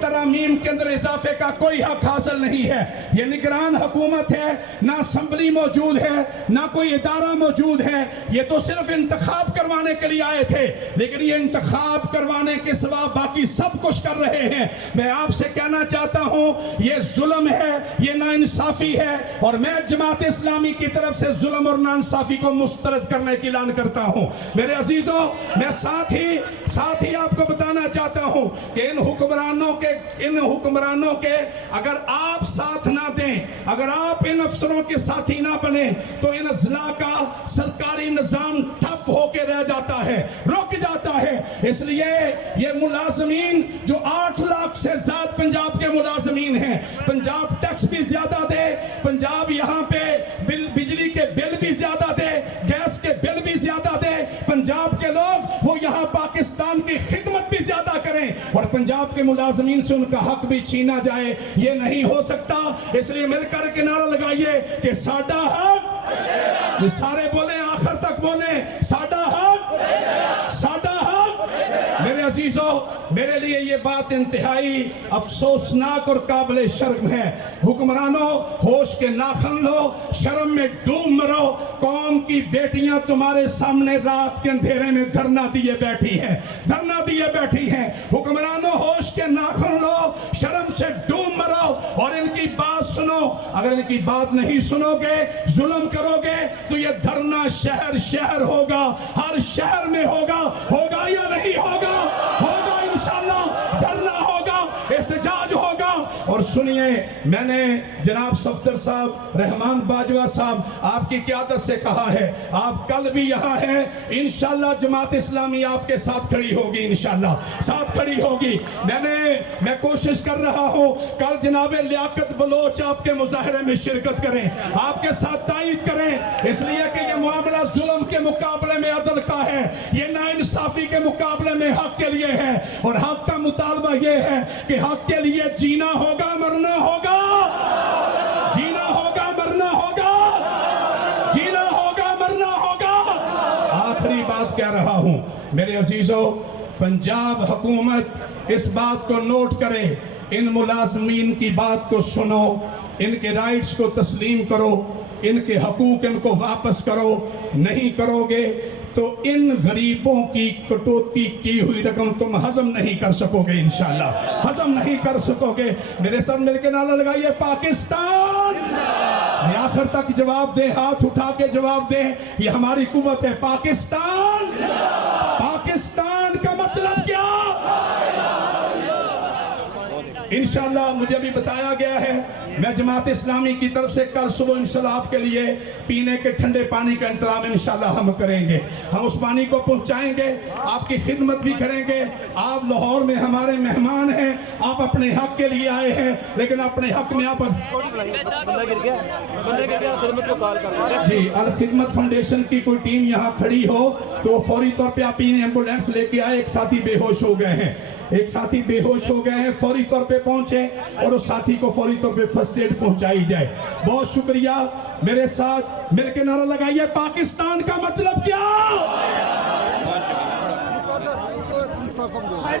ترامیم کے اندر اضافے کا کوئی حق حاصل نہیں ہے. یہ نگران حکومت ہے, نہ اسمبلی موجود ہے, نہ کوئی ادارہ موجود ہے. یہ تو صرف انتخاب کروانے کے لیے آئے تھے, لیکن یہ انتخاب کروانے کے سوا باقی سب کچھ کر رہے ہیں. میں آپ سے کہنا چاہتا ہوں یہ ظلم ہے, یہ ناانصافی ہے, اور میں جماعت اسلامی کی طرف سے ظلم اور ناانصافی کو مسترد کرنے کی اعلان کرتا ہوں. میرے عزیزوں, میں ساتھ ہی آپ کو بتانا چاہتا ہوں کہ ان حکمرانوں کے اگر آپ ساتھ نہ دیں, اگر آپ ان افسروں کے ساتھی نہ بنیں, تو ان اضلاع کا سرکاری نظام ٹھپ ہو کے رہ جاتا ہے, رک جاتا ہے. اس لیے یہ ملازمین جو 8 لاکھ سے زیادہ پنجاب کے ملازمین ہیں, پنجاب ٹیکس بھی زیادہ دے, پنجاب یہاں پہ بجلی کے بل بھی زیادہ دے, گیس کے بل بھی زیادہ دے, پنجاب کے لوگ وہ یہاں پاکستان کی خدمت بھی زیادہ کریں, اور پنجاب کے ملازمین سے ان کا حق بھی چھینا جائے. یہ نہیں ہو سکتا. اس لیے مل کر کے نعرہ لگائیے کہ ساڈا حق, سارے بولیں, آخر تک بولیں, ساڈا حق, ساڈا حق. میرے عزیزوں, میرے لیے یہ بات انتہائی افسوسناک اور قابل شرم ہے. حکمرانوں, ہوش کے ناخن لو, شرم میں ڈوب مرو. قوم کی بیٹیاں تمہارے سامنے رات کے اندھیرے میں دھرنا دیے بیٹھی ہیں, دھرنا دیے بیٹھی ہیں. حکمرانوں, ہوش کے ناخن لو, شرم سے ڈوب مرو اور ان کی بات سنو. اگر ان کی بات نہیں سنو گے, ظلم کرو گے, تو یہ دھرنا شہر شہر ہوگا, ہر شہر میں ہوگا. ہوگا یا نہیں ہوگا؟ ہوگا انشاءاللہ. دھرنا ہوگا, احتجاج ہوگا. اور سنیے, میں نے جناب صفدر صاحب, رحمان باجوہ صاحب, آپ کی قیادت سے کہا ہے, آپ کل بھی یہاں ہیں, انشاءاللہ جماعت اسلامی آپ کے ساتھ کھڑی ہوگی, انشاءاللہ ساتھ کھڑی ہوگی. میں کوشش کر رہا ہوں کل جناب لیاقت بلوچ آپ کے مظاہرے میں شرکت کریں, آپ کے ساتھ تائید کریں, اس لیے کہ یہ معاملہ ظلم کے مقابلے میں عدل کا ہے, یہ ناانصافی کے مقابلے میں حق کے لیے ہے. اور حق کا مطالبہ یہ ہے کہ حق کے لیے جینا ہوگا, مرنا ہوگا, جینا ہوگا, مرنا ہوگا, جینا ہوگا, مرنا ہوگا. آخری بات کہہ رہا ہوں میرے عزیزوں, پنجاب حکومت اس بات کو نوٹ کرے, ان ملازمین کی بات کو سنو, ان کے رائٹس کو تسلیم کرو, ان کے حقوق ان کو واپس کرو. نہیں کرو گے تو ان غریبوں کی کٹوتی کی ہوئی رقم تم ہضم نہیں کر سکو گے, انشاءاللہ ہضم نہیں کر سکو گے. میرے ساتھ مل کے نعرہ لگائیے, پاکستان. آخر تک جواب دیں, ہاتھ اٹھا کے جواب دیں, یہ ہماری قوت ہے. پاکستان. پاکستان کا مطلب کیا؟ انشاءاللہ مجھے ابھی بتایا گیا ہے, میں جماعت اسلامی کی طرف سے کل صبح انشاءاللہ آپ کے لیے پینے کے ٹھنڈے پانی کا انتظام انشاءاللہ ہم کریں گے. ہم اس پانی کو پہنچائیں گے, آپ کی خدمت بھی کریں گے. آپ لاہور میں ہمارے مہمان ہیں, آپ اپنے حق کے لیے آئے ہیں, لیکن اپنے حق میں آپ جی الخدمت فاؤنڈیشن کی کوئی ٹیم یہاں کھڑی ہو تو فوری طور پہ آپ ایمبولینس لے کے آئے. ایک ساتھی بے ہوش ہو گئے ہیں, ایک ساتھی بے ہوش ہو گئے ہیں, فوری طور پہ پہنچے اور اس ساتھی کو فوری طور پہ فرسٹ ایڈ پہنچائی جائے. بہت شکریہ. میرے ساتھ مل کے نعرہ لگائیے, پاکستان کا مطلب کیا؟